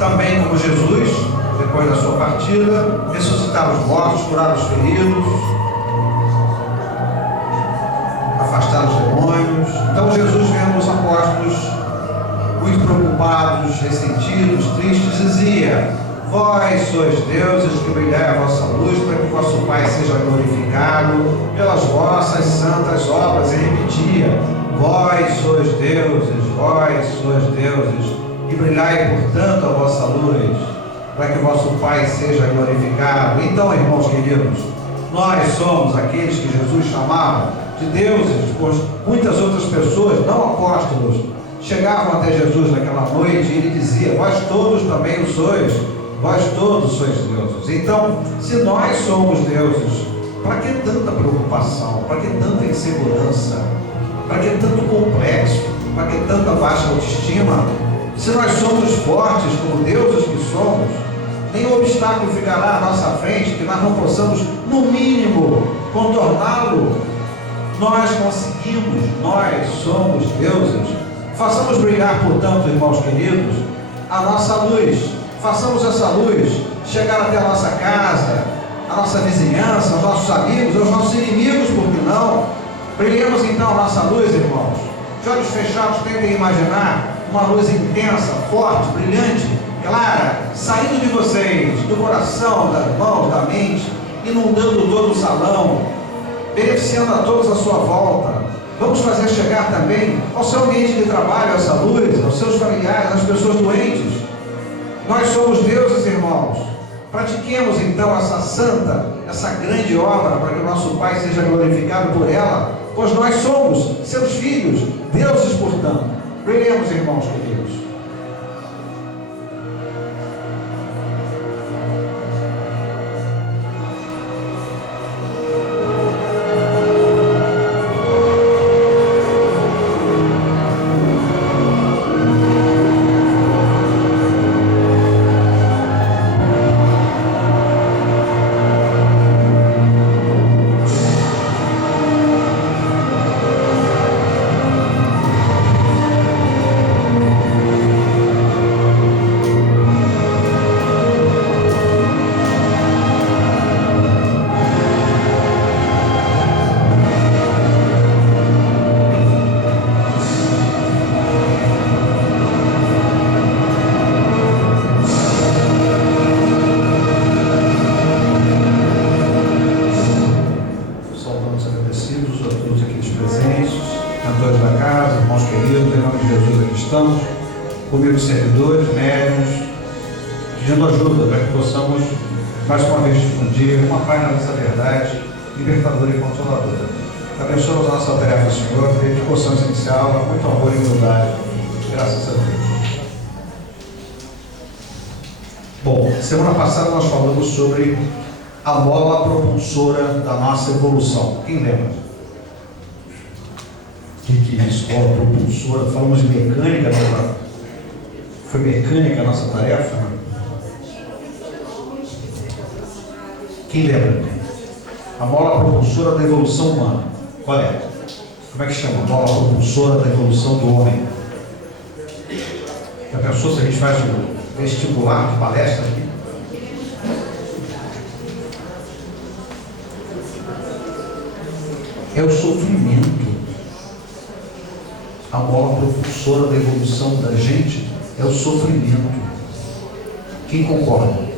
também como Jesus, depois da sua partida, ressuscitar os mortos, curar os feridos, afastar os demônios. Então Jesus, vendo os apóstolos muito preocupados, ressentidos, tristes, dizia: vós sois deuses que brilhai a vossa luz, para que vosso Pai seja glorificado pelas vossas santas obras. E repetia: vós sois deuses, e brilhai, portanto, a vossa luz, para que vosso Pai seja glorificado. Então, irmãos queridos, nós somos aqueles que Jesus chamava de deuses, pois muitas outras pessoas, não apóstolos, chegavam até Jesus naquela noite e ele dizia: vós todos também o sois, vós todos sois deuses. Então, se nós somos deuses, para que tanta preocupação? Para que tanta insegurança? Para que tanto complexo? Para que tanta baixa autoestima? Se nós somos fortes como deuses que somos, nenhum obstáculo ficará à nossa frente que nós não possamos, no mínimo, contorná-lo. Nós conseguimos, nós somos deuses. Façamos brilhar, portanto, irmãos queridos, a nossa luz. Façamos essa luz chegar até a nossa casa, a nossa vizinhança, aos nossos amigos, aos nossos inimigos, por que não? Brilhemos então a nossa luz, irmãos. De olhos fechados, tentem imaginar uma luz intensa, forte, brilhante, clara, saindo de vocês, do coração, das mãos, da mente, inundando todo o salão, beneficiando a todos à sua volta. Vamos fazer chegar também ao seu ambiente de trabalho essa luz, aos seus familiares, às pessoas doentes. Nós somos deuses, irmãos. Pratiquemos então essa santa, essa grande obra, para que o nosso Pai seja glorificado por ela, pois nós somos seus filhos, deuses, portanto. Brilhemos, irmãos queridos. Comigo, servidores, médiuns, pedindo ajuda para que possamos mais uma vez difundir uma página dessa verdade libertadora e consoladora. Abençoamos a nossa tarefa, Senhor, para que possamos iniciá-la com muito amor e humildade. Graças a Deus. Bom, semana passada nós falamos sobre a mola propulsora da nossa evolução. Quem lembra? O que é isso? Mola propulsora? Falamos de mecânica, não? Foi mecânica a nossa tarefa? Quem lembra? A mola propulsora da evolução humana. Qual é? Como é que chama? A mola propulsora da evolução do homem. Já pensou se a gente faz um vestibular de palestra aqui? É o sofrimento. A mola propulsora da evolução da gente é o sofrimento. Quem concorda?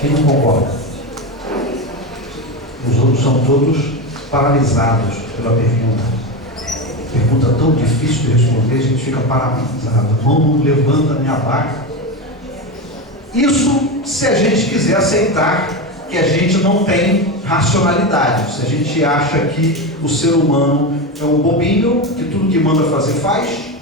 Quem não concorda? Os outros são todos paralisados pela pergunta. Pergunta tão difícil de responder, a gente fica paralisado. A mão não levanta nem abaixo. Isso se a gente quiser aceitar que a gente não tem racionalidade. Se a gente acha que o ser humano é um bobinho, que tudo que manda fazer faz.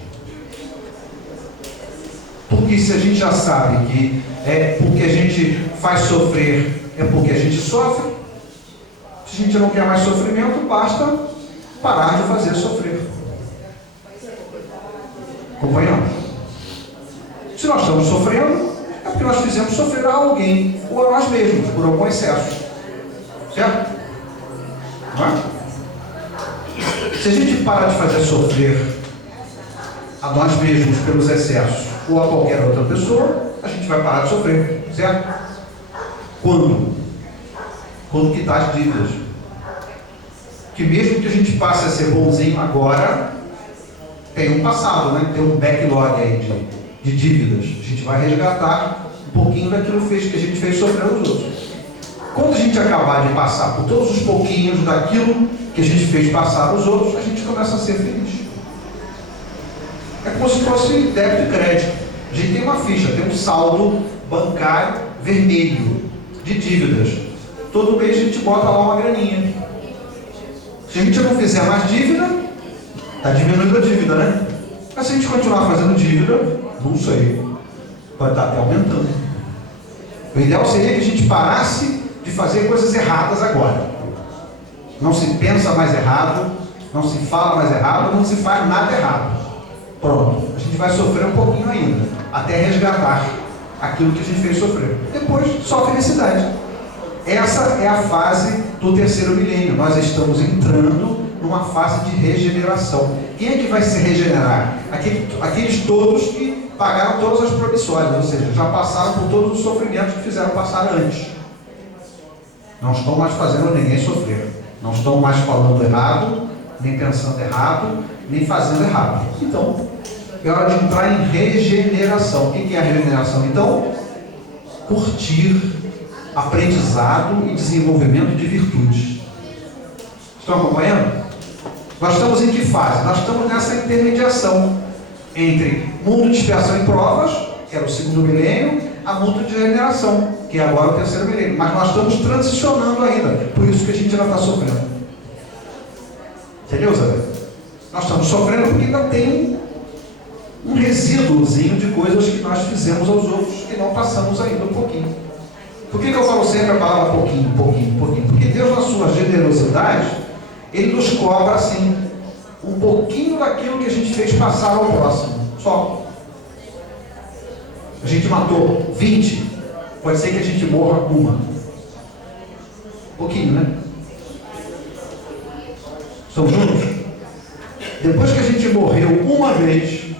Porque se a gente já sabe que é porque a gente faz sofrer, é porque a gente sofre. Se a gente não quer mais sofrimento, basta parar de fazer sofrer. Acompanhamos? Se nós estamos sofrendo, é porque nós fizemos sofrer a alguém, ou a nós mesmos, por algum excesso. Certo? Não é? Se a gente para de fazer sofrer a nós mesmos pelos excessos ou a qualquer outra pessoa, a gente vai parar de sofrer, certo? Quando? Quando quitar as dívidas. Que mesmo que a gente passe a ser bonzinho agora, tem um passado, né? Tem um backlog aí de dívidas. A gente vai resgatar um pouquinho daquilo que a gente fez sofrer os outros. Quando a gente acabar de passar por todos os pouquinhos daquilo que a gente fez passar os outros, a gente começa a ser feliz. É como se fosse débito e crédito. A gente tem uma ficha, tem um saldo bancário vermelho de dívidas. Todo mês a gente bota lá uma graninha. Se a gente não fizer mais dívida, está diminuindo a dívida, né? Mas se a gente continuar fazendo dívida, não sei, pode estar até aumentando. O ideal seria que a gente parasse de fazer coisas erradas agora. Não se pensa mais errado, não se fala mais errado, não se faz nada errado. Pronto, a gente vai sofrer um pouquinho ainda, até resgatar aquilo que a gente fez sofrer. Depois, só felicidade. Essa é a fase do terceiro milênio. Nós estamos entrando numa fase de regeneração. Quem é que vai se regenerar? Aqueles todos que pagaram todas as promissões, ou seja, já passaram por todos os sofrimentos que fizeram passar antes. Não estão mais fazendo ninguém sofrer. Não estão mais falando errado, nem pensando errado, nem fazendo errado. Então, é hora de entrar em regeneração. O que é a regeneração? Então, curtir aprendizado e desenvolvimento de virtudes. Estão acompanhando? Nós estamos em que fase? Nós estamos nessa intermediação entre mundo de expiação e provas, que era o segundo milênio, a mundo de regeneração, que é agora o terceiro milênio. Mas nós estamos transicionando ainda, por isso que a gente ainda está sofrendo. Entendeu, Zé? Nós estamos sofrendo porque ainda tem um resíduozinho de coisas que nós fizemos aos outros que não passamos ainda um pouquinho. Por que eu falo sempre a palavra pouquinho? Porque Deus, na sua generosidade, Ele nos cobra assim, um pouquinho daquilo que a gente fez passar ao próximo. Só. A gente matou 20, pode ser que a gente morra uma. Pouquinho, né? Estamos juntos? Depois que a gente morreu uma vez,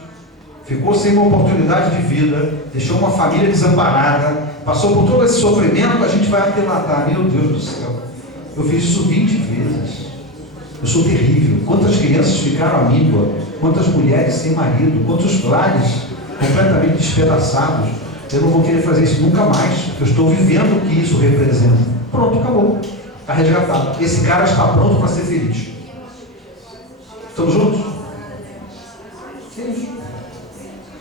ficou sem uma oportunidade de vida, deixou uma família desamparada, passou por todo esse sofrimento, a gente vai até meu Deus do céu, eu fiz isso 20 vezes, eu sou terrível. Quantas crianças ficaram à míngua, quantas mulheres sem marido, quantos lares completamente despedaçados. Eu não vou querer fazer isso nunca mais, porque eu estou vivendo o que isso representa. Pronto, acabou, está resgatado. Esse cara está pronto para ser feliz. Estamos juntos? Sim.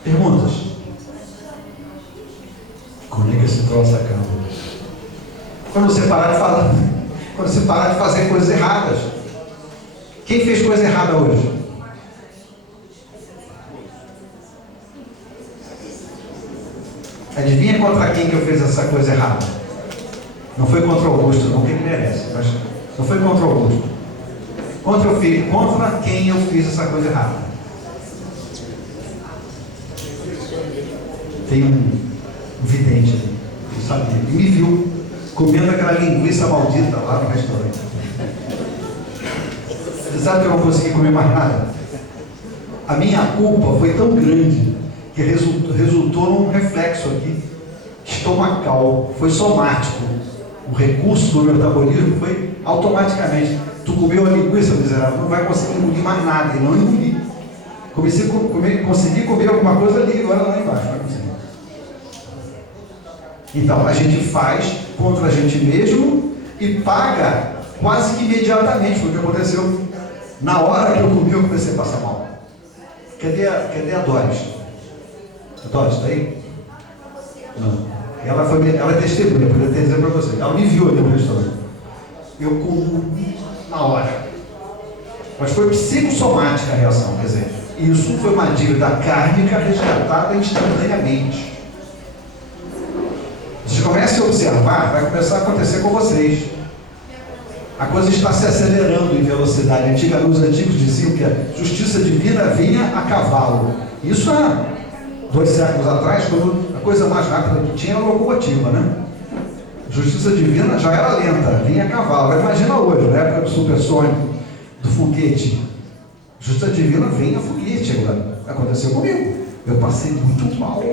Perguntas? Como é que esse troço acaba? Quando você parar de falar, quando você parar de fazer coisas erradas. Quem fez coisa errada hoje? Adivinha contra quem que eu fiz essa coisa errada? Não foi contra o Augusto, não, que ele merece, mas não foi contra o Augusto. Contra quem eu fiz essa coisa errada? Tem um vidente ali, que sabia, e me viu comendo aquela linguiça maldita lá no restaurante. Você sabe que eu não consegui comer mais nada? A minha culpa foi tão grande que resultou num reflexo aqui estomacal, foi somático. O recurso do meu metabolismo foi automaticamente. Tu comeu a linguiça, miserável, não vai conseguir engolir mais nada. E não engoli. Consegui comer alguma coisa ali, agora lá embaixo. Não consegui. Então, a gente faz contra a gente mesmo e paga quase que imediatamente. Foi o que aconteceu. Na hora que eu comi, eu comecei a passar mal. Cadê a Doris? A Doris, está aí? Não. Ela é testemunha, podia ter dizer para você. Ela me viu ali no restaurante. Eu comi na hora. Mas foi psicossomática a reação, quer dizer, isso foi uma dívida kármica resgatada instantaneamente. Vocês comecem a observar, vai começar a acontecer com vocês. A coisa está se acelerando em velocidade. Os antigos diziam que a justiça divina vinha a cavalo. Isso há 2 séculos atrás, quando a coisa mais rápida que tinha era a locomotiva, né? Justiça divina já era lenta, vinha a cavalo. Agora imagina hoje, na época do supersônico, do foguete. Justiça divina vem a foguete agora. Aconteceu comigo. Eu passei muito mal,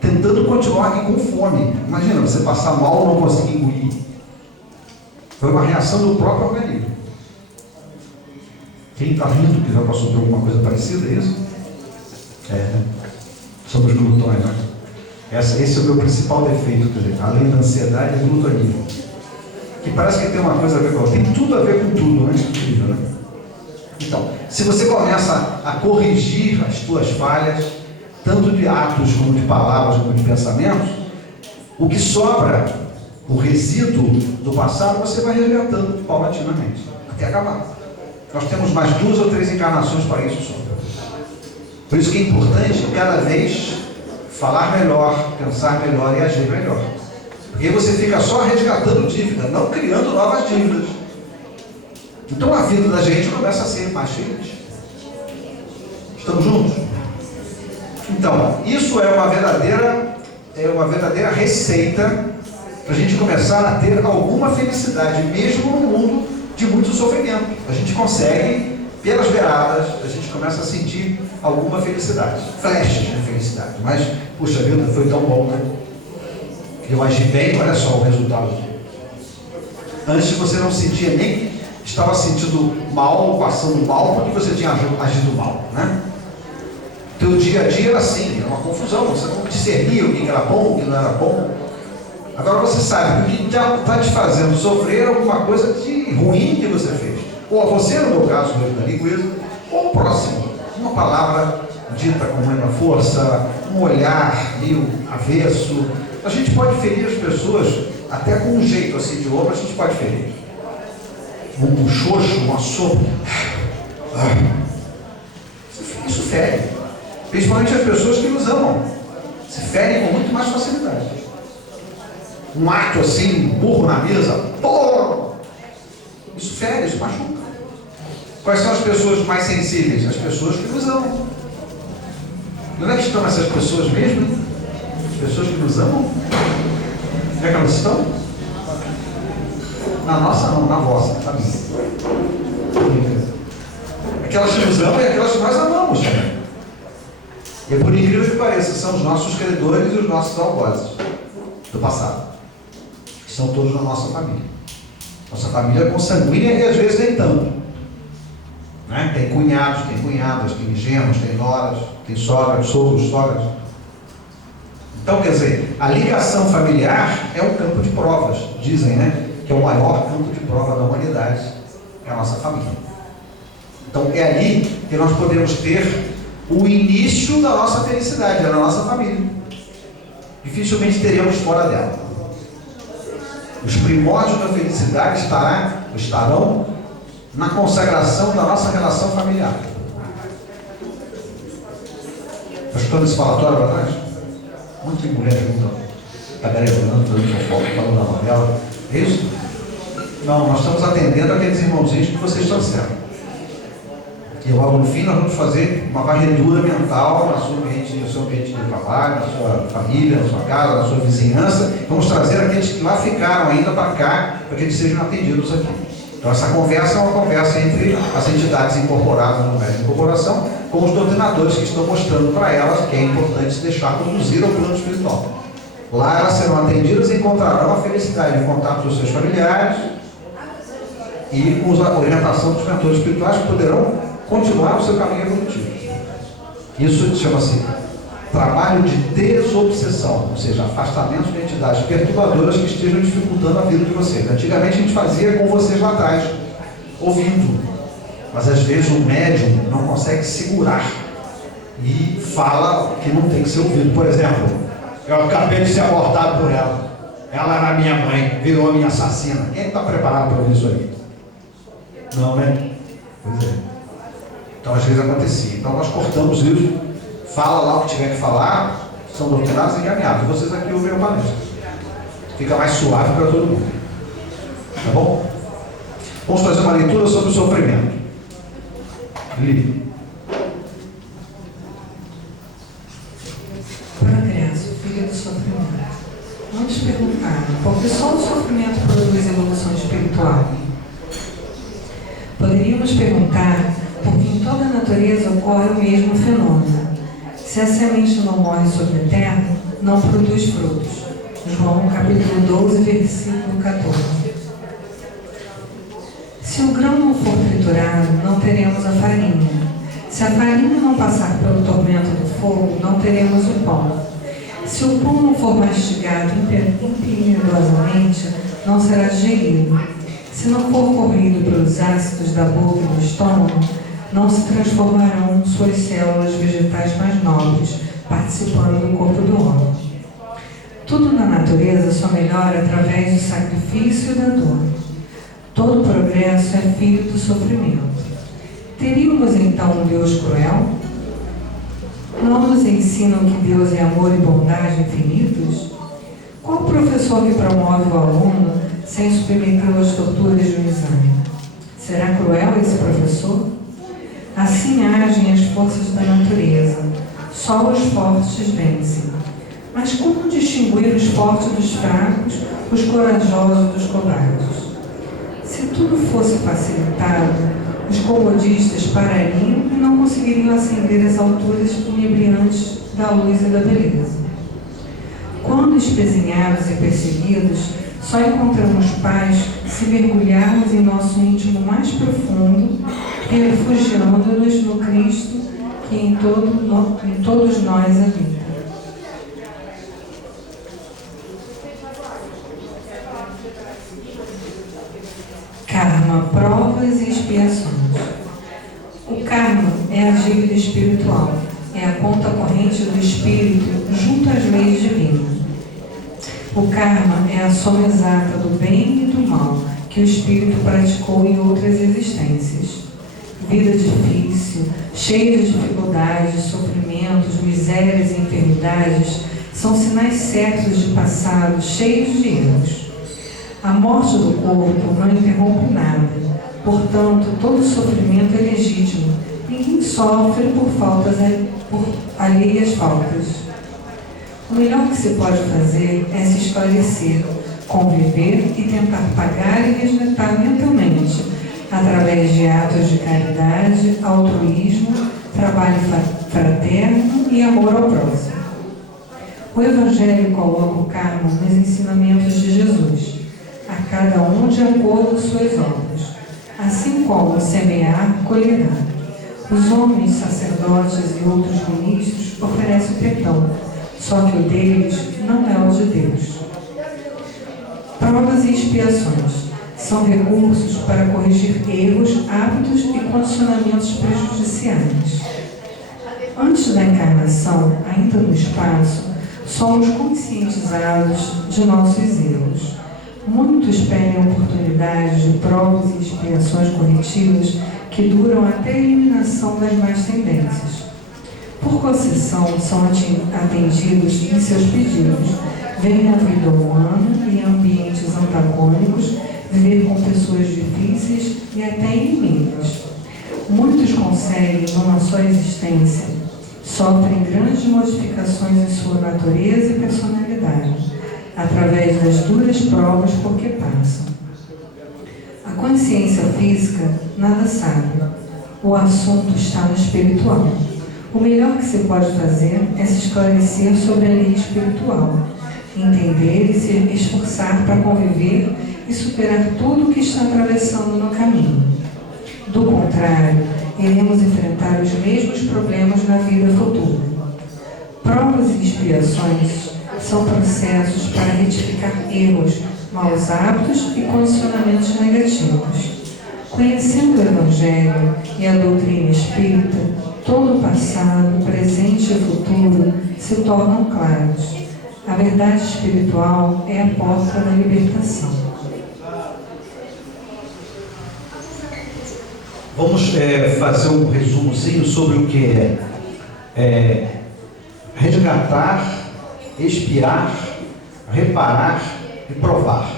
tentando continuar aqui com fome. Imagina, você passar mal e não conseguir engolir. Foi uma reação do próprio organismo. Quem está rindo que já passou por alguma coisa parecida, é isso? Somos glutões, né? Esse é o meu principal defeito, quer dizer, além da ansiedade, é glutonismo. Que parece que tem uma coisa a ver com tem tudo a ver com tudo, né? Incrível, né? Então, se você começa a corrigir as tuas falhas, tanto de atos como de palavras, como de pensamentos, o que sobra, o resíduo do passado, você vai resgatando paulatinamente, até acabar. Nós temos mais 2 ou 3 encarnações para isso só. Por isso que é importante cada vez falar melhor, pensar melhor e agir melhor. Porque você fica só resgatando dívida, não criando novas dívidas. Então a vida da gente começa a ser mais feliz. Estamos juntos? Então, isso é uma verdadeira receita para a gente começar a ter alguma felicidade, mesmo no mundo de muito sofrimento. A gente consegue, pelas beiradas, a gente começa a sentir alguma felicidade, flashes de felicidade. Mas, puxa vida, foi tão bom, né? Eu agi bem, olha só o resultado. Antes você não sentia nem, estava sentindo mal, passando mal, porque você tinha agido mal, né? Teu dia a dia era assim, era uma confusão, você não discernia o que era bom, o que não era bom. Agora você sabe que o que está te fazendo sofrer é alguma coisa de ruim que você fez. Ou a você, no meu caso, da linguiça, ou o próximo. Uma palavra dita com muita força, um olhar meio avesso. A gente pode ferir as pessoas, até com um jeito assim de ombro, a gente pode ferir. Um xoxo, um assopro. Isso fere. Principalmente as pessoas que nos amam. Se ferem com muito mais facilidade. Um ato assim, burro na mesa, pô! Isso fere, isso machuca. Quais são as pessoas mais sensíveis? As pessoas que nos amam. Onde é que estão essas pessoas mesmo? As pessoas que nos amam? Onde é que elas estão? Na nossa não, na vossa, na minha. Aquelas que nos amam e aquelas que nós amamos. E por incrível que pareça, são os nossos credores e os nossos algozes do passado. Estão todos na nossa família. Nossa família é consanguínea e às vezes nem tanto. Né? Tem cunhados, tem cunhadas, tem genros, tem noras, tem sogras, sogros, sogras. Então, quer dizer, a ligação familiar é um campo de provas, dizem, né? Que é o maior campo de prova da humanidade, é a nossa família. Então, é ali que nós podemos ter o início da nossa felicidade, é na nossa família. Dificilmente teremos fora dela. Os primórdios da felicidade estarão na consagração da nossa relação familiar. Está escutando esse falatório para trás? Muitas mulheres juntas, tagarelando, fazendo fofoca, falando da novela. É isso? Não, nós estamos atendendo aqueles irmãozinhos que vocês estão sendo. E logo no fim nós vamos fazer uma varredura mental no seu ambiente de trabalho, na sua família, na sua casa, na sua vizinhança. Vamos trazer aqueles que lá ficaram ainda para cá, para que eles sejam atendidos aqui. Então essa conversa é uma conversa entre as entidades incorporadas no lugar de incorporação, com os doutrinadores que estão mostrando para elas que é importante se deixar conduzir ao plano espiritual. Lá elas serão atendidas e encontrarão a felicidade de contato com os seus familiares e com a orientação dos mentores espirituais que poderão continuar o seu caminho evolutivo. Isso chama-se trabalho de desobsessão, ou seja, afastamento de entidades perturbadoras que estejam dificultando a vida de vocês. Antigamente a gente fazia com vocês lá atrás, ouvindo, mas às vezes o médium não consegue segurar e fala que não tem que ser ouvido. Por exemplo, eu acabei de ser abortado por ela. Ela era minha mãe, virou minha assassina. Quem está preparado para ouvir isso aí? Não, né? Pois é. Então às vezes acontecia. Então nós cortamos isso, fala lá o que tiver que falar, são doutrinados e encaminhados. Vocês aqui ouvem a palestra. Fica mais suave para todo mundo. Tá bom? Vamos fazer uma leitura sobre o sofrimento. Li. Progresso, filho do sofrimento. Vamos perguntar, por que só o sofrimento produz evolução espiritual? Poderíamos perguntar por que em toda a natureza natureza ocorre o mesmo fenômeno. Se a semente não morre sobre a terra, não produz frutos. João capítulo 12, versículo 14. Se o grão não for triturado, não teremos a farinha. Se a farinha não passar pelo tormento do fogo, não teremos o pão. Se o pão não for mastigado impiedosamente, não será digerido. Se não for corrido pelos ácidos da boca e do estômago, não se transformarão suas células vegetais mais nobres, participando do corpo do homem. Tudo na natureza só melhora através do sacrifício e da dor. Todo progresso é filho do sofrimento. Teríamos então um Deus cruel? Não nos ensinam que Deus é amor e bondade infinitos? Qual professor que promove o aluno sem submetê-lo às torturas de um exame? Será cruel esse professor? Assim agem as forças da natureza. Só os fortes vencem. Mas como distinguir os fortes dos fracos, os corajosos dos covardes? Se tudo fosse facilitado, os comodistas parariam e não conseguiriam ascender às alturas inebriantes da luz e da beleza. Quando espezinhados e perseguidos, só encontramos paz se mergulharmos em nosso íntimo mais profundo, refugiando-nos no Cristo que em todos nós habita. Karma, provas e expiações. O karma é a dívida espiritual, é a conta corrente do espírito junto às leis divinas. O karma é a soma exata do bem e do mal que o espírito praticou em outras existências. Vida difícil, cheia de dificuldades, sofrimentos, misérias e enfermidades são sinais certos de passado cheios de erros. A morte do corpo não interrompe nada, portanto, todo sofrimento é legítimo. Ninguém sofre por alheias faltas. O melhor que se pode fazer é se esclarecer, conviver e tentar pagar e resgatar mentalmente, através de atos de caridade, altruísmo, trabalho fraterno e amor ao próximo. O Evangelho coloca o karma nos ensinamentos de Jesus, a cada um de acordo com suas obras. Assim como semear, colherá. Os homens, sacerdotes e outros ministros oferecem o perdão, só que o deles não é o de Deus. Provas e expiações são recursos para corrigir erros, hábitos e condicionamentos prejudiciais. Antes da encarnação, ainda no espaço, somos conscientizados de nossos erros. Muitos pedem oportunidades de provas e expiações corretivas que duram até a eliminação das más tendências. Por concessão, são atendidos em seus pedidos. Vêm à vida humana e em ambientes antagônicos, viver com pessoas difíceis e até inimigas. Muitos conseguem, numa só existência, sofrem grandes modificações em sua natureza e personalidade, através das duras provas por que passam. A consciência física nada sabe. O assunto está no espiritual. O melhor que se pode fazer é se esclarecer sobre a lei espiritual, entender e se esforçar para conviver e superar tudo o que está atravessando no caminho. Do contrário, iremos enfrentar os mesmos problemas na vida futura. Provas e expiações são processos para retificar erros, maus hábitos e condicionamentos negativos. Conhecendo o Evangelho e a doutrina espírita, todo o passado, presente e futuro se tornam claros. A verdade espiritual é a porta da libertação. Vamos fazer um resumozinho sobre o que é resgatar, expiar, reparar e provar.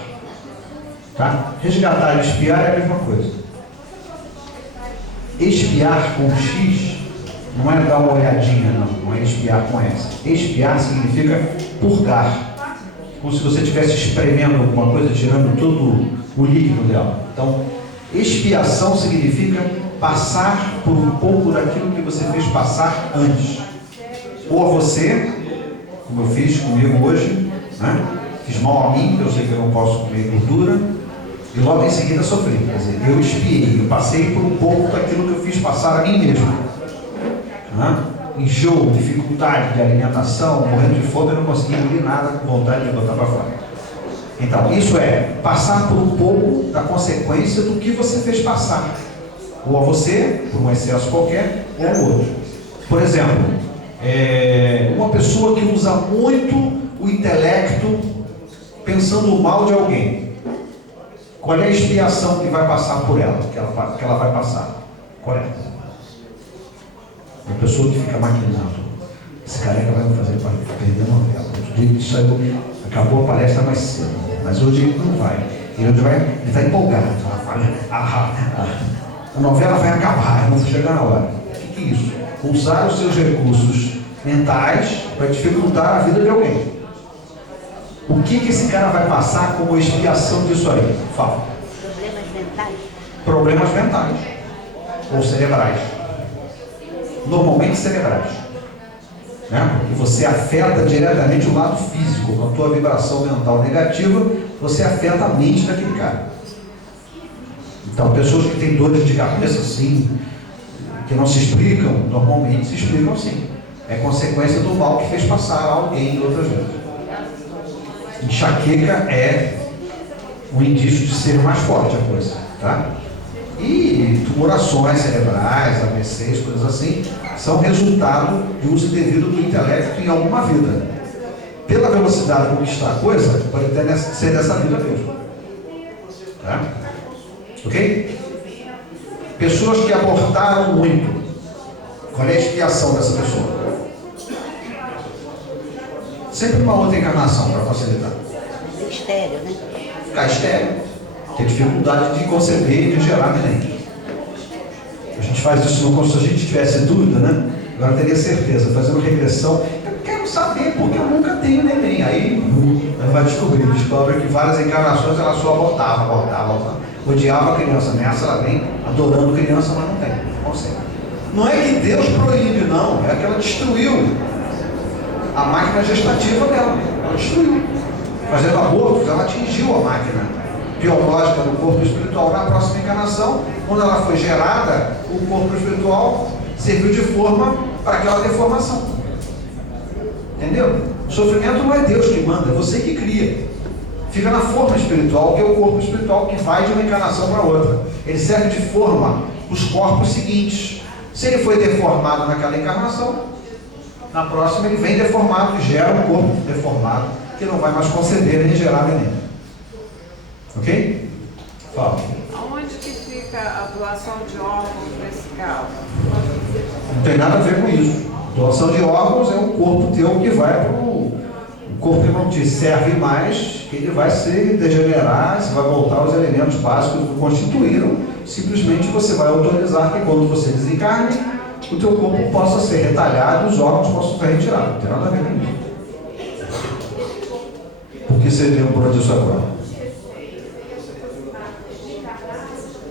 Tá? Resgatar e expiar é a mesma coisa. Expiar com X não é dar uma olhadinha, não é expiar com S. Expiar significa purgar, como se você estivesse espremendo alguma coisa, tirando todo o líquido dela. Então, expiação significa passar por um pouco daquilo que você fez passar antes. Ou a você, como eu fiz comigo hoje, né? Fiz mal a mim, eu sei que eu não posso comer gordura, e logo em seguida sofri. Quer dizer, eu expiei, eu passei por um pouco daquilo que eu fiz passar a mim mesmo. Né? Enjoo, dificuldade de alimentação, morrendo de fome, eu não consegui engolir nada com vontade de botar para fora. Então, isso é passar por um pouco da consequência do que você fez passar. Ou a você, por um excesso qualquer, ou ao outro. Por exemplo, uma pessoa que usa muito o intelecto pensando mal de alguém. Qual é a expiação que vai passar por ela, que ela vai passar? Qual é? Uma pessoa que fica maquinando. Esse careca vai me fazer perder a novela. Outro dia isso aí, acabou a palestra mais cedo, mas hoje ele não vai. Ele está empolgado. A novela vai acabar, eu não vou chegar na hora. O que é isso? Usar os seus recursos mentais para dificultar a vida de alguém. O que esse cara vai passar como expiação disso aí? Fala. Problemas mentais. Problemas mentais. Ou cerebrais. Normalmente cerebrais. Né? Porque você afeta diretamente o lado físico. Com a tua vibração mental negativa, você afeta a mente daquele cara. Então, pessoas que têm dores de cabeça assim, que não se explicam, normalmente se explicam sim. É consequência do mal que fez passar a alguém outras vezes. Enxaqueca é um indício de ser mais forte a coisa, tá? E tumorações cerebrais, AVCs, coisas assim, são resultado de uso indevido do intelecto em alguma vida. Pela velocidade com que está a coisa, pode até ser dessa vida mesmo. Tá? Ok? Pessoas que abortaram muito. Qual é a expiação dessa pessoa? Sempre uma outra encarnação para facilitar. Estéreo, né? Ficar estéreo. Ter dificuldade de conceber e de gerar neném. A gente faz isso no curso, se a gente tivesse dúvida, né? Agora teria certeza, fazendo regressão. Eu quero saber porque eu nunca tenho neném. Aí ela vai descobre que várias encarnações ela só abortava. Odiava a criança. Nessa ela vem adorando criança, mas não tem. Não consegue. Não é que Deus proíbe, não. É que ela destruiu a máquina gestativa dela. Ela destruiu. Fazendo abortos, ela atingiu a máquina biológica do corpo espiritual. Na próxima encarnação, quando ela foi gerada, o corpo espiritual serviu de forma para aquela deformação. Entendeu? O sofrimento não é Deus que manda, é você que cria. Fica na forma espiritual, que é o corpo espiritual que vai de uma encarnação para outra. Ele serve de forma para os corpos seguintes. Se ele foi deformado naquela encarnação, na próxima ele vem deformado e gera um corpo deformado que não vai mais conceber nem gerar neném. Ok? Fala. Onde que fica a doação de órgãos nesse caso? Não tem nada a ver com isso. Doação de órgãos é um corpo teu que vai para o corpo que não te serve mais, que ele vai se degenerar, você vai voltar aos elementos básicos que o constituíram. Simplesmente você vai autorizar que quando você desencarne, o teu corpo possa ser retalhado e os órgãos possam ser retirados. Não tem nada a ver com isso. Por que você lembrou disso agora?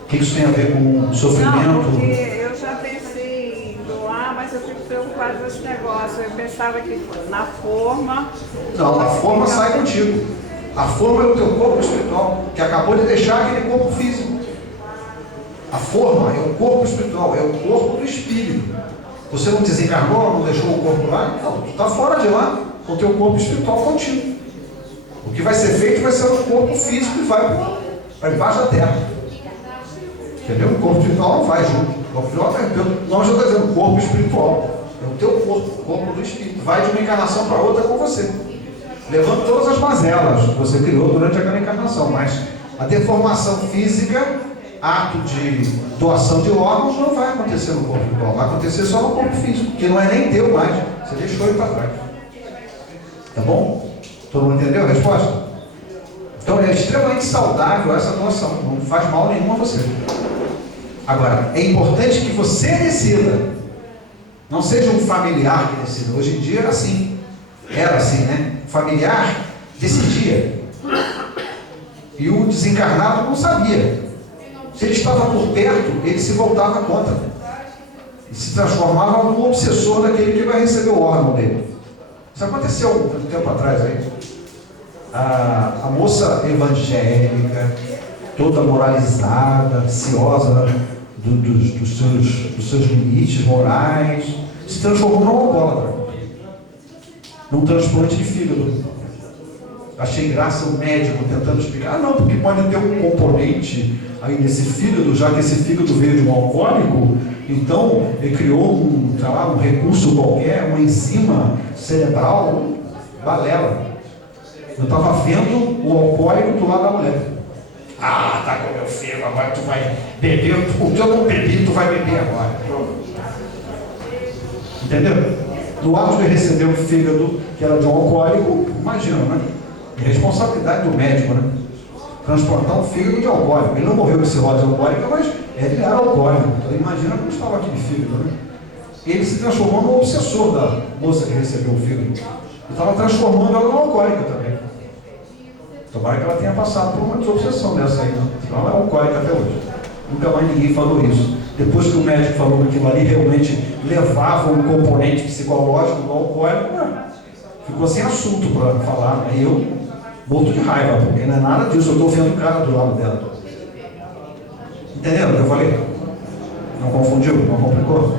O que isso tem a ver com sofrimento? Não, porque eu já pensei em doar, mas eu fico preocupada com esse negócio. Eu pensava que na forma... Não, a forma sai contigo. A forma é o teu corpo espiritual, que acabou de deixar aquele corpo físico. A forma é o corpo espiritual, é o corpo do espírito. Você não desencarnou, não deixou o corpo lá? Não, tu está fora de lá, com o teu corpo espiritual contigo. O que vai ser feito vai ser o corpo físico e vai para debaixo da terra. Entendeu? O corpo espiritual não vai junto. O corpo espiritual nós já está dizendo, o corpo espiritual. É o teu corpo, o corpo do espírito. Vai de uma encarnação para outra com você. Levando todas as mazelas que você criou durante aquela encarnação. Mas a deformação física, ato de doação de órgãos, não vai acontecer no corpo espiritual. Vai acontecer só no corpo físico, que não é nem teu mais. Você deixou ele para trás. Tá bom? Todo mundo entendeu a resposta? Então é extremamente saudável essa doação. Não faz mal nenhum a você. Agora, é importante que você decida. Não seja um familiar que decida. Hoje em dia era assim. Era assim, né? O familiar decidia. E o desencarnado não sabia. Se ele estava por perto, ele se voltava contra. e se transformava no obsessor daquele que vai receber o órgão dele. Isso aconteceu um tempo atrás aí. A moça evangélica, toda moralizada, ansiosa dos seus limites morais, se transformou numa alcoólatra, num transplante de fígado. Achei graça o médico tentando explicar, não, porque pode ter um componente aí nesse fígado, já que esse fígado veio de um alcoólico, então ele criou um recurso qualquer, uma enzima cerebral, balela. Eu estava vendo o alcoólico do lado da mulher. Ah, tá com meu filho, agora tu vai beber, o que eu não bebi, tu vai beber agora. Entendeu? No ato de receber um fígado que era de um alcoólico, imagina, né? É responsabilidade do médico, né? Transportar um fígado de alcoólico. Ele não morreu de cirrose alcoólica, mas ele era alcoólico. Então imagina como estava aquele fígado, né? Ele se transformou no obsessor da moça que recebeu o fígado. E estava transformando ela numa alcoólica também. Tomara que ela tenha passado por uma desobsessão dessa aí, não? Senão ela é alcoólica até hoje. Nunca mais ninguém falou isso. Depois que o médico falou que aquilo ali realmente levava um componente psicológico do alcoólico, ficou sem assunto para falar. Aí eu, morto de raiva, porque não é nada disso, eu estou vendo o cara do lado dela. Entenderam o que eu falei? Não confundiu? Não complicou?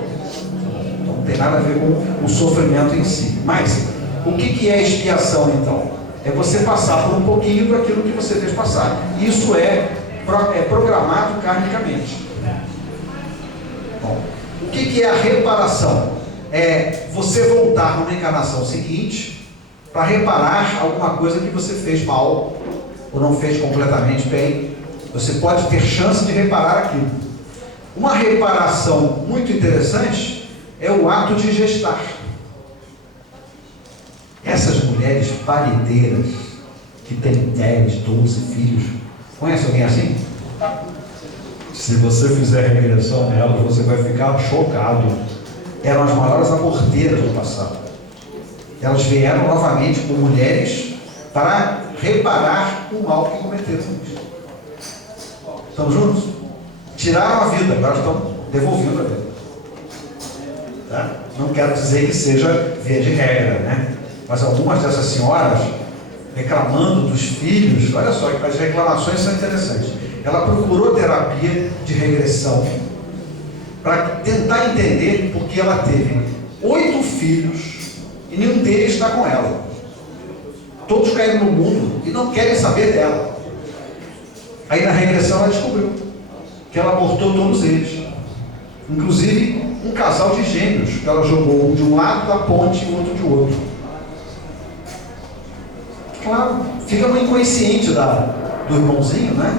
Então, não tem nada a ver com o sofrimento em si. Mas, o que é expiação então? É você passar por um pouquinho daquilo que você fez passar. Isso é programado karmicamente. Bom, o que é a reparação? É você voltar numa encarnação seguinte para reparar alguma coisa que você fez mal ou não fez completamente bem. Você pode ter chance de reparar aquilo. Uma reparação muito interessante é o ato de gestar. Essas mulheres parideiras que têm 10, 12 filhos, conhece alguém assim? Se você fizer regressão nelas, você vai ficar chocado. Eram as maiores aborteiras do passado. Elas vieram novamente como mulheres para reparar o mal que cometeram. Estão juntos? Tiraram a vida, agora estão devolvendo a vida. Tá? Não quero dizer que seja via de regra, né? Mas algumas dessas senhoras reclamando dos filhos, olha só, as reclamações são interessantes. Ela procurou terapia de regressão para tentar entender porque ela teve 8 filhos e nenhum deles está com ela. Todos caíram no mundo e não querem saber dela. Aí na regressão ela descobriu que ela abortou todos eles. Inclusive um casal de gêmeos que ela jogou um de um lado da ponte e o outro de outro. Claro, fica no inconsciente do irmãozinho, né?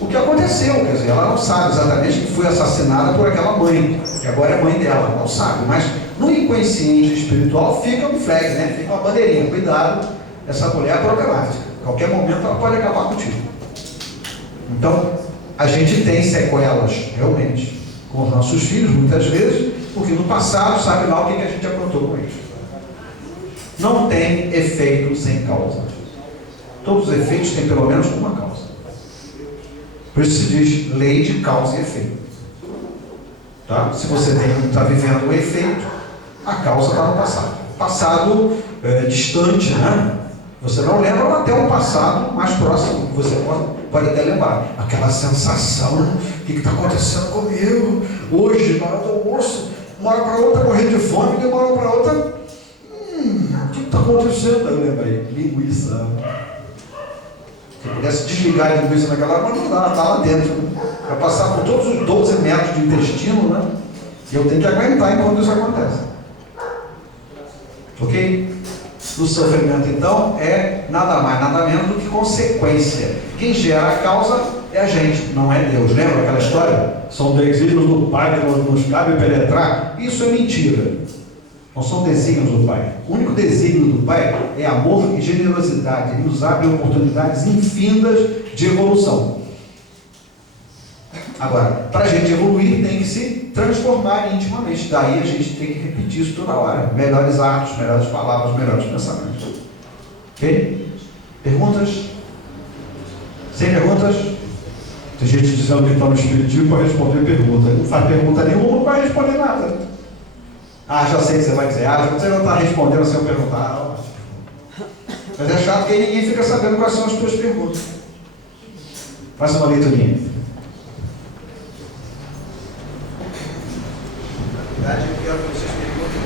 O que aconteceu, quer dizer, ela não sabe exatamente que foi assassinada por aquela mãe, que agora é mãe dela, não sabe, mas no inconsciente espiritual fica um flag, né? Fica uma bandeirinha, cuidado, essa mulher é problemática, a qualquer momento ela pode acabar contigo. Então, a gente tem sequelas, realmente, com os nossos filhos, muitas vezes, porque no passado, sabe lá o que a gente aprontou com eles. Não tem efeito sem causa. Todos os efeitos têm pelo menos uma causa. Por isso se diz lei de causa e efeito. Tá? Se você está vivendo o efeito, a causa está no passado. Passado distante, né? Você não lembra até um passado mais próximo, que você pode até lembrar. Aquela sensação, o que está acontecendo comigo? Hoje, na hora do almoço, uma hora para outra morrer de fome, de uma hora para outra, o que está acontecendo? Eu lembrei, linguiça. Se eu pudesse desligar a linguiça naquela hora, mas não dá, está lá dentro. Né? Vai passar por todos os 12 metros de intestino, né? E eu tenho que aguentar enquanto isso acontece. Ok? O sofrimento, então, é nada mais, nada menos do que consequência. Quem gera a causa é a gente, não é Deus. Lembra aquela história? São desígnios do Pai que nos cabe penetrar. Isso é mentira. Não são desígnios do Pai. O único desígnio do Pai é amor e generosidade. Ele nos abre oportunidades infindas de evolução. Agora, para a gente evoluir, tem que se transformar intimamente. Daí a gente tem que repetir isso toda hora. Melhores atos, melhores palavras, melhores pensamentos. Ok? Perguntas? Sem perguntas? Tem gente dizendo que está no espiritismo para responder pergunta. Não faz pergunta nenhuma, não vai responder nada. Ah, já sei o que você vai dizer. Ah, você não está respondendo sem eu perguntar. Mas é chato que aí ninguém fica sabendo quais são as tuas perguntas. Faça uma leiturinha. Na verdade, eu quero que vocês perguntem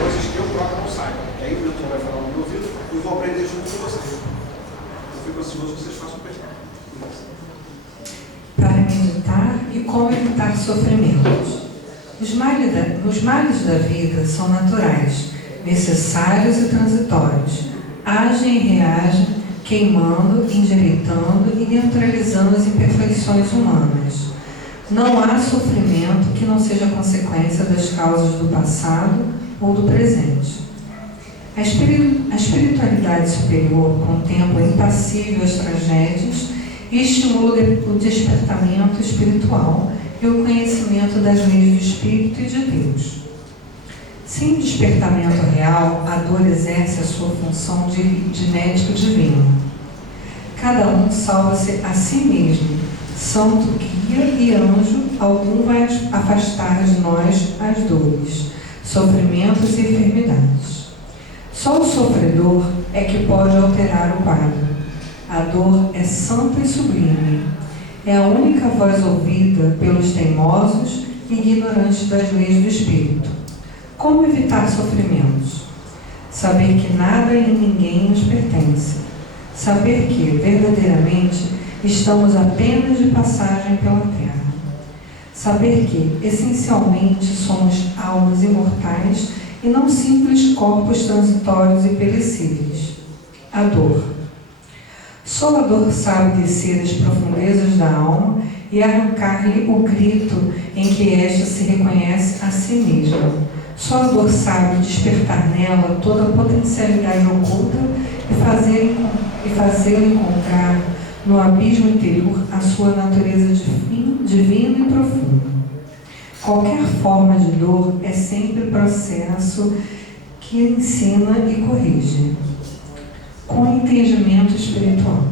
coisas que eu próprio não saiba. E aí o Milton vai falar no meu ouvido e eu vou aprender junto com vocês. Eu fico ansioso que vocês façam perguntas. Para meditar e como evitar sofrimentos. Os males da vida são naturais, necessários e transitórios. Agem e reagem, queimando, endireitando e neutralizando as imperfeições humanas. Não há sofrimento que não seja consequência das causas do passado ou do presente. A espiritualidade superior contempla impassível as tragédias e estimula o despertamento espiritual e o conhecimento das leis do Espírito e de Deus. Sem despertamento real, a dor exerce a sua função de médico divino. Cada um salva-se a si mesmo, santo guia e anjo, algum vai afastar de nós as dores, sofrimentos e enfermidades. Só o sofredor é que pode alterar o quadro. A dor é santa e sublime. É a única voz ouvida pelos teimosos e ignorantes das leis do Espírito. Como evitar sofrimentos? Saber que nada e ninguém nos pertence. Saber que, verdadeiramente, estamos apenas de passagem pela Terra. Saber que, essencialmente, somos almas imortais e não simples corpos transitórios e perecíveis. A dor. Só a dor sabe descer às profundezas da alma e arrancar-lhe o grito em que esta se reconhece a si mesma. Só a dor sabe despertar nela toda a potencialidade oculta e fazê-la encontrar no abismo interior a sua natureza divina e profunda. Qualquer forma de dor é sempre processo que ensina e corrige. Com entendimento espiritual.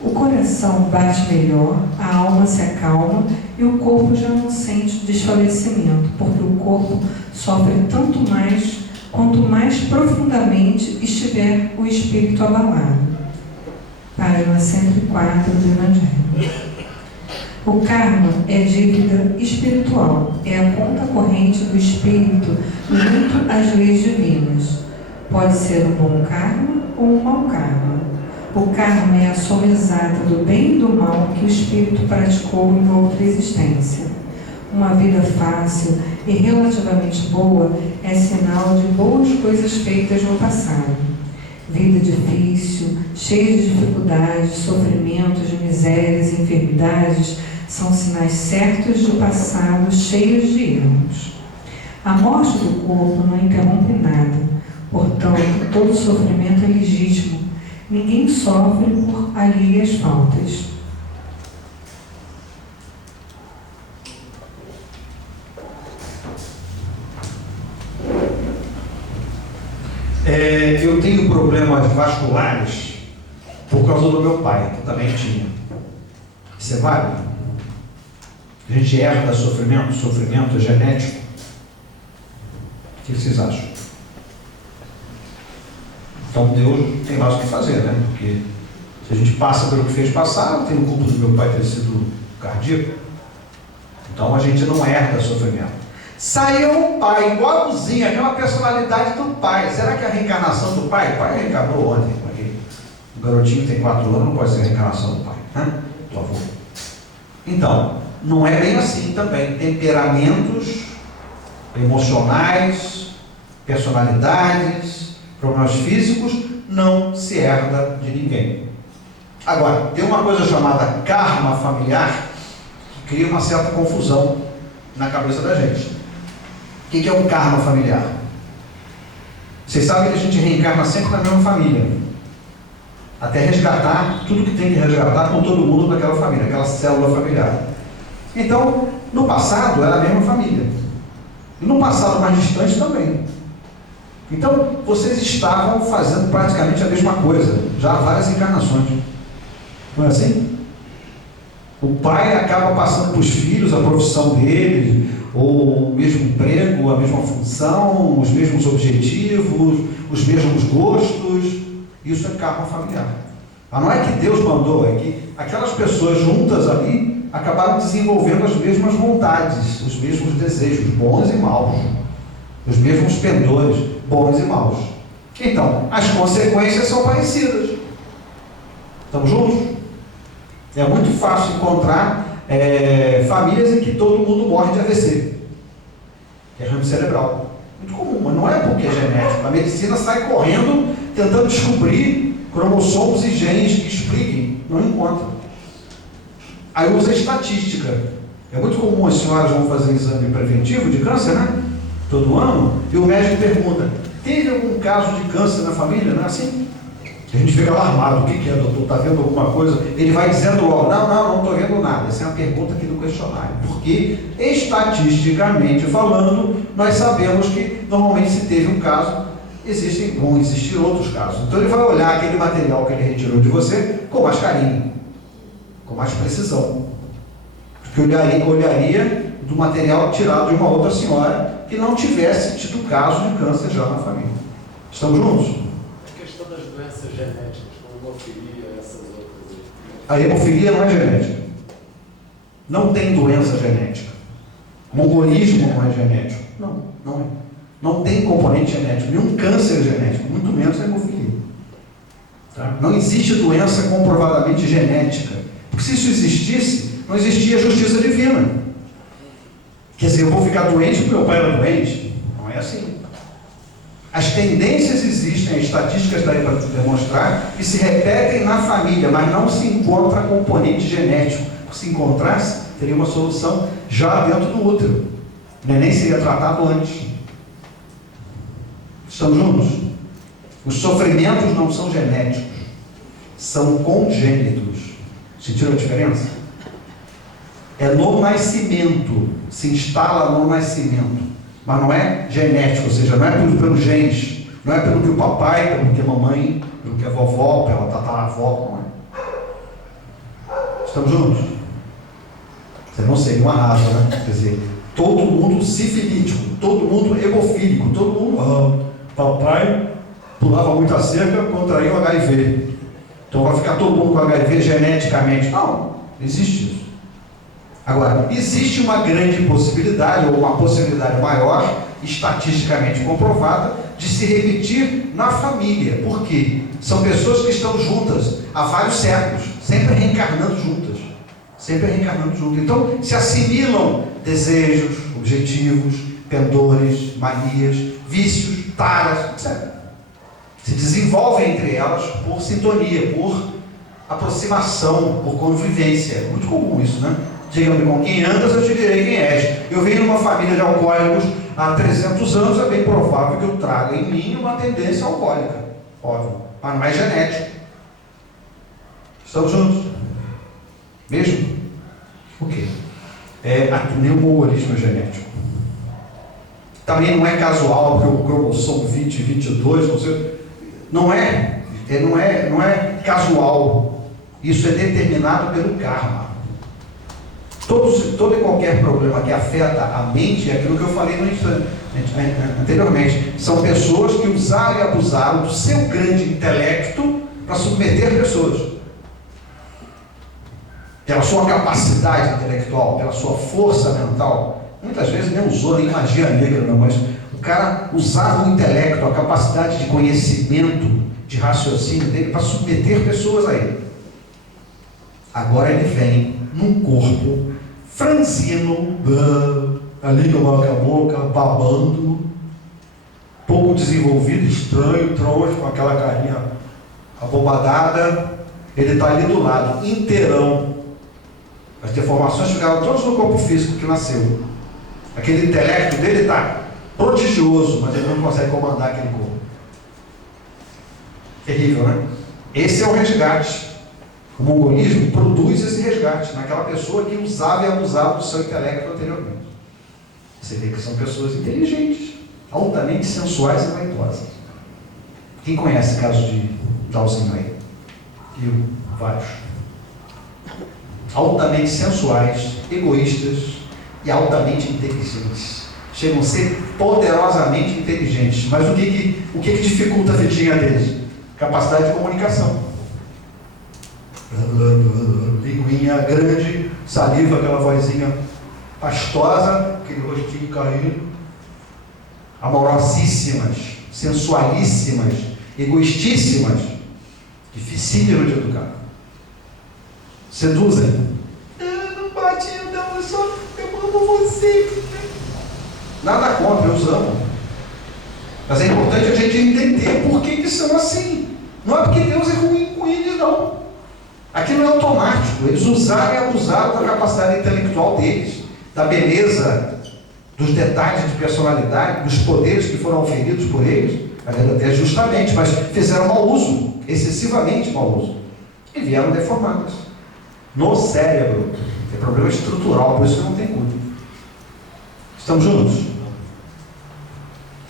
O coração bate melhor, a alma se acalma e o corpo já não sente desfalecimento, porque o corpo sofre tanto mais quanto mais profundamente estiver o espírito abalado. Página 104 do Evangelho. O karma é dívida espiritual, é a conta corrente do espírito junto às leis divinas. Pode ser um bom karma ou um mau karma. O karma é a soma exata do bem e do mal que o espírito praticou em outra existência. Uma vida fácil e relativamente boa é sinal de boas coisas feitas no passado. Vida difícil, cheia de dificuldades, sofrimentos, misérias e enfermidades são sinais certos de passado cheios de erros. A morte do corpo não interrompe nada. Portanto, todo sofrimento é legítimo. Ninguém sofre por alheias faltas. Eu tenho problemas vasculares por causa do meu pai, que também tinha. Isso é válido? A gente herda sofrimento, sofrimento é genético. O que vocês acham? Então Deus tem mais o que fazer, né? Porque se a gente passa pelo que fez passar, não tem culpa do meu pai ter sido cardíaco. Então a gente não herda sofrimento. Saiu o pai, igualzinho, a mesma personalidade do pai. Será que é a reencarnação do pai? O pai reencarnou ontem. O garotinho que tem 4 anos não pode ser a reencarnação do pai, né? Do avô. Então, não é bem assim também. Temperamentos emocionais, personalidades, problemas físicos, não se herda de ninguém. Agora, tem uma coisa chamada karma familiar que cria uma certa confusão na cabeça da gente. O que é o karma familiar? Vocês sabem que a gente reencarna sempre na mesma família, até resgatar tudo que tem que resgatar com todo mundo daquela família, aquela célula familiar. Então, no passado era a mesma família, e no passado mais distante também. Então, vocês estavam fazendo praticamente a mesma coisa, já há várias encarnações. Não é assim? O pai acaba passando para os filhos a profissão deles, ou o mesmo emprego, a mesma função, os mesmos objetivos, os mesmos gostos. Isso é karma familiar. Mas não é que Deus mandou, é que aquelas pessoas juntas ali acabaram desenvolvendo as mesmas vontades, os mesmos desejos, bons e maus, os mesmos pendores, bons e maus. Então, as consequências são parecidas. Estamos juntos? É muito fácil encontrar famílias em que todo mundo morre de AVC, derrame cerebral. Muito comum, mas não é porque é genético. A medicina sai correndo tentando descobrir cromossomos e genes que expliquem, não encontra. Aí usa estatística. É muito comum as senhoras vão fazer exame preventivo de câncer, né? Todo ano, e o médico pergunta: teve algum caso de câncer na família? Não é assim? A gente fica alarmado: o que é, doutor? Está vendo alguma coisa? Ele vai dizendo logo: não estou vendo nada. Essa é uma pergunta aqui do questionário. Porque, estatisticamente falando, nós sabemos que normalmente se teve um caso, vão existir outros casos. Então ele vai olhar aquele material que ele retirou de você com mais carinho, com mais precisão. Porque olharia do material tirado de uma outra senhora que não tivesse tido caso de câncer já na família. Estamos juntos? A questão das doenças genéticas, como hemofilia, essas outras. A hemofilia não é genética. Não tem doença genética. Mongolismo não é genético. Não é. Não tem componente genético. Nenhum câncer é genético, muito menos a hemofilia. Tá? Não existe doença comprovadamente genética. Porque se isso existisse, não existia justiça divina. Quer dizer, eu vou ficar doente porque meu pai era doente? Não é assim. As tendências existem, as estatísticas daí para demonstrar, que se repetem na família, mas não se encontra componente genético. Se encontrasse, teria uma solução já dentro do útero. O neném seria tratado antes. Estamos juntos? Os sofrimentos não são genéticos, são congênitos. Sentiram a diferença? É no nascimento, se instala no nascimento, mas não é genético, ou seja, não é pelos genes, não é pelo que o papai, pelo que a mamãe, pelo que a vovó, pela tataravó, não é. Estamos juntos? Você não seria uma raça, né? Quer dizer, todo mundo sifilítico, todo mundo hemofílico, todo mundo... papai pulava muito a cerca, contraía o HIV. Então vai ficar todo mundo com HIV geneticamente. Não existe isso. Agora, existe uma grande possibilidade, ou uma possibilidade maior, estatisticamente comprovada, de se repetir na família. Por quê? São pessoas que estão juntas há vários séculos, sempre reencarnando juntas. Sempre reencarnando juntas. Então, se assimilam desejos, objetivos, pendores, manias, vícios, taras, etc. Se desenvolvem entre elas por sintonia, por aproximação, por convivência. É muito comum isso, né? Diga-me com quem andas, eu te direi quem és. Eu venho numa família de alcoólicos há 300 anos, é bem provável que eu traga em mim uma tendência alcoólica. Óbvio. Mas não é genético. Estamos juntos? Mesmo? O quê? Nem o mongolismo é genético. Também não é casual, porque o cromossomo 20 e 22, não é casual. Isso é determinado pelo karma. Todo e qualquer problema que afeta a mente, é aquilo que eu falei anteriormente, são pessoas que usaram e abusaram do seu grande intelecto para submeter pessoas. Pela sua capacidade intelectual, pela sua força mental. Muitas vezes nem usou nem magia negra, não, mas o cara usava o intelecto, a capacidade de conhecimento, de raciocínio dele para submeter pessoas a ele. Agora ele vem num corpo franzino, a língua na boca, babando, pouco desenvolvido, estranho, troncho, com aquela carinha abobadada. Ele está ali do lado, inteirão. As deformações ficaram todas no corpo físico que nasceu. Aquele intelecto dele está prodigioso, mas ele não consegue comandar aquele corpo. Terrível, né? Esse é o resgate. O mongolismo produz esse resgate naquela pessoa que usava e abusava do seu intelecto anteriormente. Você vê que são pessoas inteligentes, altamente sensuais e vaidosas. Quem conhece casos de Alzheimer? Eu, vários. Altamente sensuais, egoístas, e altamente inteligentes. Chegam a ser poderosamente inteligentes. Mas o que dificulta a vidinha deles? Capacidade de comunicação. Linguinha grande, saliva, aquela vozinha pastosa, aquele rostinho caído. Amorosíssimas, sensualíssimas, egoístíssimas, dificílimo de educar. Seduzem. Não bate, não, eu amo você. Nada contra, eu os amo. Mas é importante a gente entender por que são assim. Não é porque Deus é ruim com eles, não. Aquilo é automático. Eles usaram e abusaram da capacidade intelectual deles, da beleza, dos detalhes de personalidade, dos poderes que foram oferidos por eles, até justamente, mas fizeram mau uso, excessivamente mau uso, e vieram deformadas. No cérebro, é problema estrutural, por isso que não tem cura. Estamos juntos?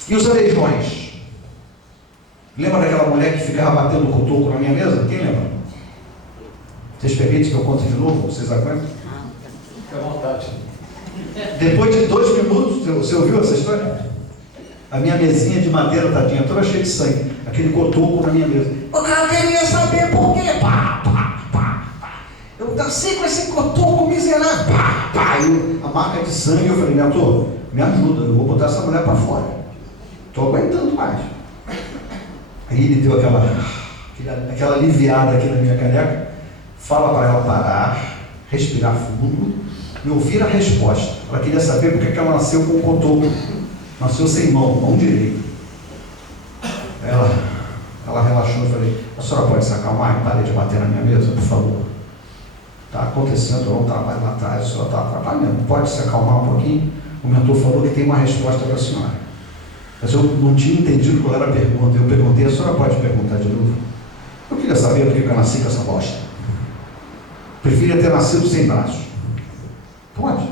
E os aleijões? Lembra daquela mulher que ficava batendo o cotoco na minha mesa? Quem lembra? Vocês permitem que eu conte de novo? Vocês aguentam? Fica à vontade. Depois de 2 minutos, você ouviu essa história? A minha mesinha de madeira, tadinha, toda cheia de sangue. Aquele cotoco na minha mesa. O cara queria saber por quê. Pá, pá, pá, pá. Eu dancei com esse cotoco miserável. Pá, pá. E a marca de sangue, eu falei, mentor, me ajuda, eu vou botar essa mulher para fora. Estou aguentando mais. Aí ele deu aquela aliviada aqui na minha caneca. Fala para ela parar, respirar fundo e ouvir a resposta. Ela queria saber por que ela nasceu com o cotoco, nasceu sem mão direita. Ela relaxou e falei, a senhora pode se acalmar e parar de bater na minha mesa, por favor? Está acontecendo um trabalho lá atrás, a senhora está atrapalhando, pode se acalmar um pouquinho? O mentor falou que tem uma resposta para a senhora. Mas eu não tinha entendido qual era a pergunta. Eu perguntei, a senhora pode perguntar de novo? Eu queria saber por que eu nasci com essa bosta. Preferia ter nascido sem braços. Pode.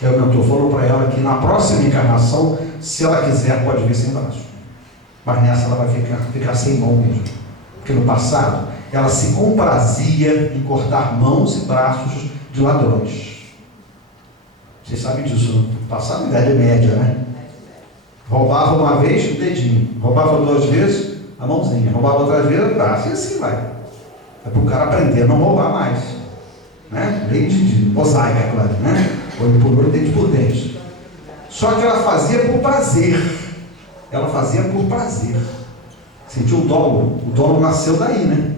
Aí o mentor falou para ela que na próxima encarnação, se ela quiser, pode vir sem braços. Mas nessa ela vai ficar sem mão mesmo. Porque no passado, ela se comprazia em cortar mãos e braços de ladrões. Vocês sabem disso, no passado, na Idade Média, né? Roubava uma vez o dedinho, roubava 2 vezes a mãozinha, roubava outras vezes o braço, e assim vai. É para o cara aprender a não roubar mais. Né? Lei de mosaica, claro, né? Olho por olho, dente por dente. Só que ela fazia por prazer. Ela fazia por prazer. Sentiu o dolo nasceu daí, né?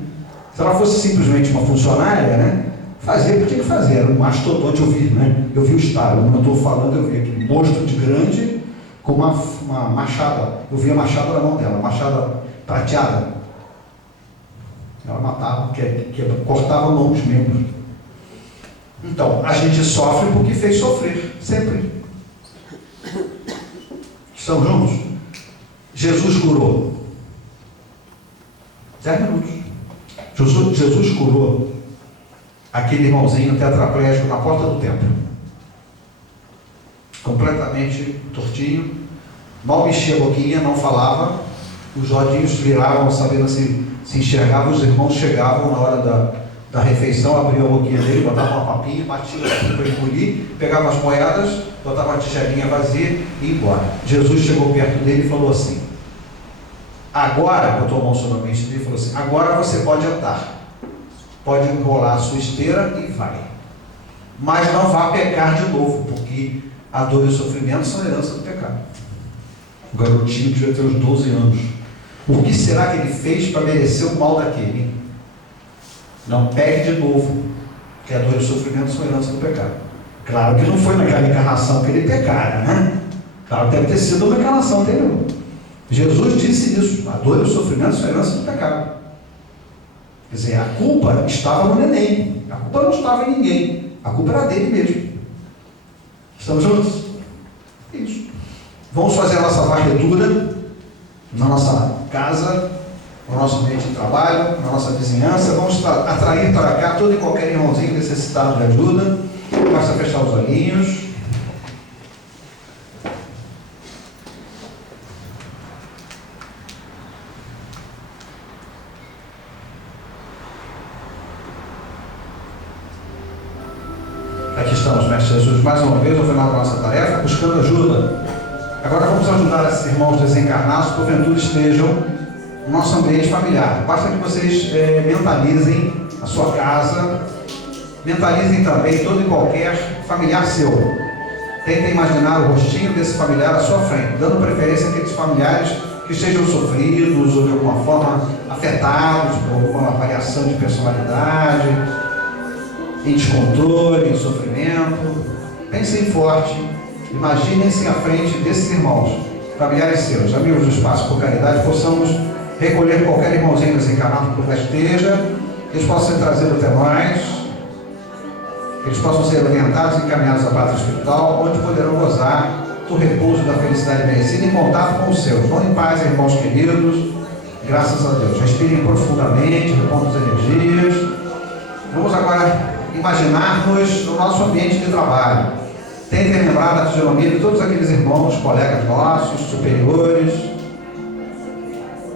Se ela fosse simplesmente uma funcionária, né? Fazia porque tinha que fazer, era um mastodonte, eu vi, né? Eu vi o estado, quando eu estou falando, eu vi aquele monstro de grande com uma machada. Eu vi a machada na mão dela, machada prateada. Ela matava, cortava mãos, membros. Então, a gente sofre porque fez sofrer, sempre. Estamos juntos? Jesus curou. 10 minutos. Jesus curou aquele irmãozinho tetraplégico na porta do templo. Completamente tortinho, mal mexia a boquinha, não falava, os olhinhos viravam, sabendo se enxergavam, os irmãos chegavam na hora da refeição, abriam a boquinha dele, botavam uma papinha, batiam aqui para engolir, pegavam as moedas, botavam a tigelinha vazia e ia embora. Jesus chegou perto dele e falou assim, agora, botou a mão sobre a mente dele e falou assim, agora você pode andar, pode enrolar a sua esteira e vai, mas não vá pecar de novo, porque a dor e o sofrimento são herança do pecado. O garotinho devia ter uns 12 anos. O que será que ele fez para merecer o mal daquele? Não pegue de novo, porque a dor e o sofrimento são herança do pecado. Claro que não foi naquela encarnação que ele pecara, né? Claro que deve ter sido uma encarnação anterior. Jesus disse isso, a dor e o sofrimento são herança do pecado. Quer dizer, a culpa estava no neném, a culpa não estava em ninguém, a culpa era dele mesmo. Estamos juntos? Isso. Vamos fazer a nossa varredura na nossa casa, no nosso ambiente de trabalho, na nossa vizinhança. Vamos atrair para cá todo e qualquer irmãozinho necessitado de ajuda. Basta fechar os olhinhos. aqui estamos, Mestre Jesus, mais uma vez, ao final da nossa tarefa, buscando ajuda. Agora vamos ajudar esses irmãos desencarnados, porventura estejam no nosso ambiente familiar. Basta que vocês mentalizem a sua casa, mentalizem também todo e qualquer familiar seu. Tentem imaginar o rostinho desse familiar à sua frente, dando preferência àqueles familiares que estejam sofridos ou de alguma forma afetados por alguma variação de personalidade, em descontrole, em sofrimento. Pensem forte, imaginem-se à frente desses irmãos, familiares seus, amigos do Espaço por Caridade, possamos recolher qualquer irmãozinho desencarnado que lá esteja, que eles possam ser trazidos até nós, que eles possam ser orientados e encaminhados à pátria espiritual, onde poderão gozar do repouso da felicidade merecida em contato com os seus. Vão em paz, irmãos queridos, graças a Deus. Respirem profundamente, repondo as energias. Vamos agora imaginar-nos no nosso ambiente de trabalho. Tentem lembrar da fisionomia de todos aqueles irmãos, colegas nossos, superiores.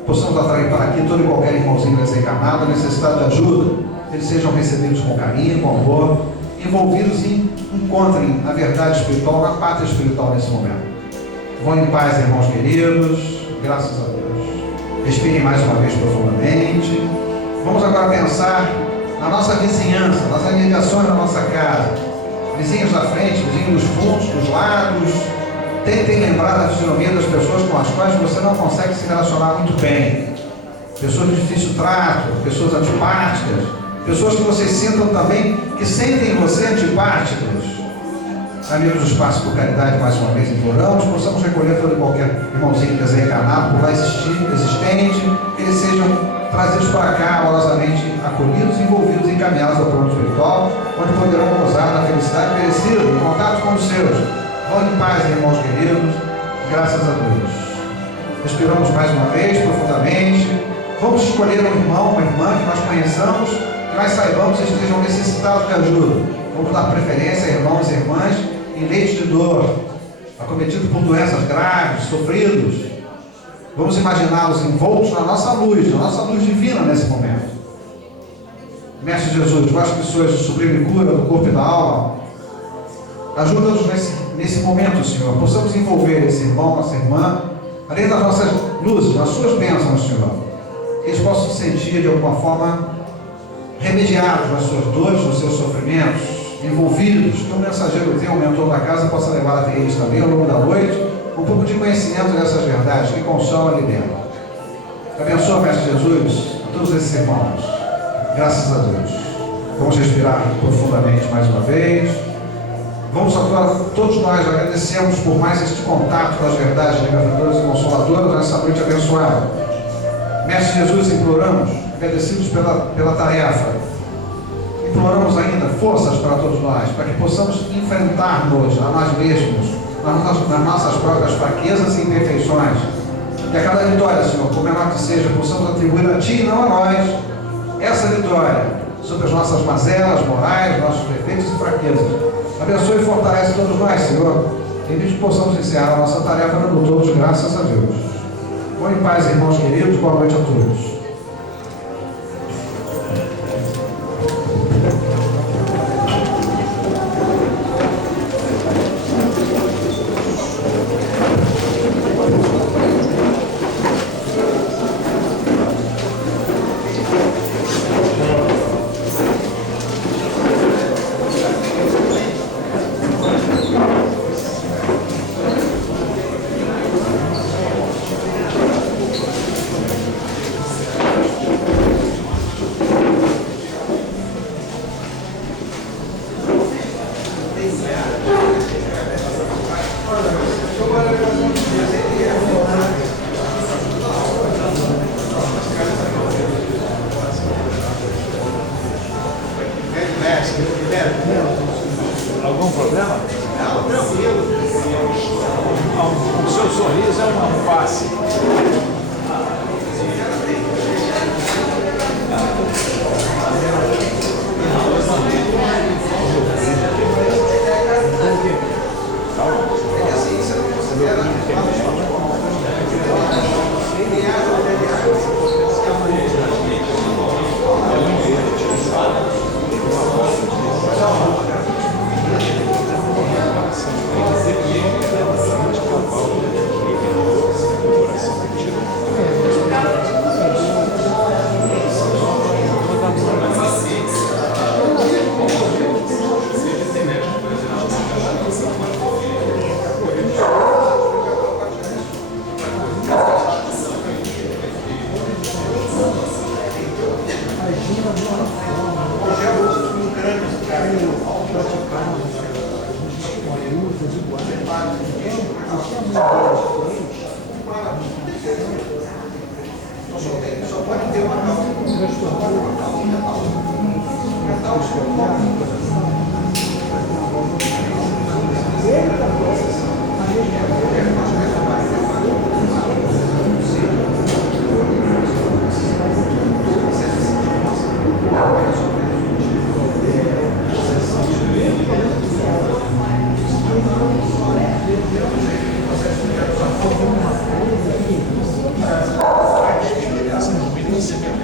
Possamos atrair para aqui todo e qualquer irmãozinho desencarnado, necessitado de ajuda. Eles sejam recebidos com carinho, com amor, envolvidos e encontrem a verdade espiritual na pátria espiritual nesse momento. Vão em paz, irmãos queridos, graças a Deus. Respirem mais uma vez profundamente. Vamos agora pensar na nossa vizinhança, nas imediações da nossa casa. Vizinhos da frente, vizinhos dos fundos, dos lados. Tentem lembrar da fisionomia das pessoas com as quais você não consegue se relacionar muito bem. Pessoas de difícil trato, pessoas antipáticas, pessoas que vocês sintam também, que sentem em você antipáticos. Amigos do Espaço por Caridade, mais uma vez imploramos, possamos recolher todo e qualquer irmãozinho desencarnado por lá existente, que eles sejam trazidos para cá, amorosamente acolhidos, envolvidos e encaminhados ao plano espiritual, onde poderão gozar da felicidade merecida, em contato com os seus. Vão em paz, irmãos queridos, graças a Deus. Respiramos mais uma vez, profundamente. Vamos escolher um irmão, uma irmã que nós conheçamos, que nós saibamos que estejam necessitados de ajuda. Vamos dar preferência a irmãos e irmãs em leite de dor, acometidos por doenças graves, sofridos. Vamos imaginá-los envoltos na nossa luz divina nesse momento. Mestre Jesus, vós que sois a sublime cura do corpo e da alma, ajuda-nos nesse momento, Senhor. Possamos envolver esse irmão, essa irmã, além das nossas luzes, nas suas bênçãos, Senhor. Que eles possam se sentir de alguma forma remediados nas suas dores, nos seus sofrimentos, envolvidos, que um mensageiro teu, um mentor da casa, possa levar até eles também ao longo da noite um pouco de conhecimento dessas verdades que consolam e libertam. Abençoa, Mestre Jesus, a todos esses irmãos. Graças a Deus. Vamos respirar profundamente mais uma vez. Vamos agora, todos nós agradecemos por mais este contato com as verdades libertadoras e consoladoras nessa noite abençoada. Mestre Jesus, imploramos, agradecidos pela tarefa, imploramos ainda forças para todos nós, para que possamos enfrentar-nos a nós mesmos, nas nossas próprias fraquezas e imperfeições. Que a cada vitória, Senhor, por menor que seja, possamos atribuir a Ti e não a nós essa vitória sobre as nossas mazelas morais, nossos defeitos e fraquezas. Abençoe e fortalece todos nós, Senhor, em vez que possamos encerrar a nossa tarefa dando todos graças a Deus. Vão em paz, irmãos queridos, boa noite a todos. Só pode ter uma causa. Você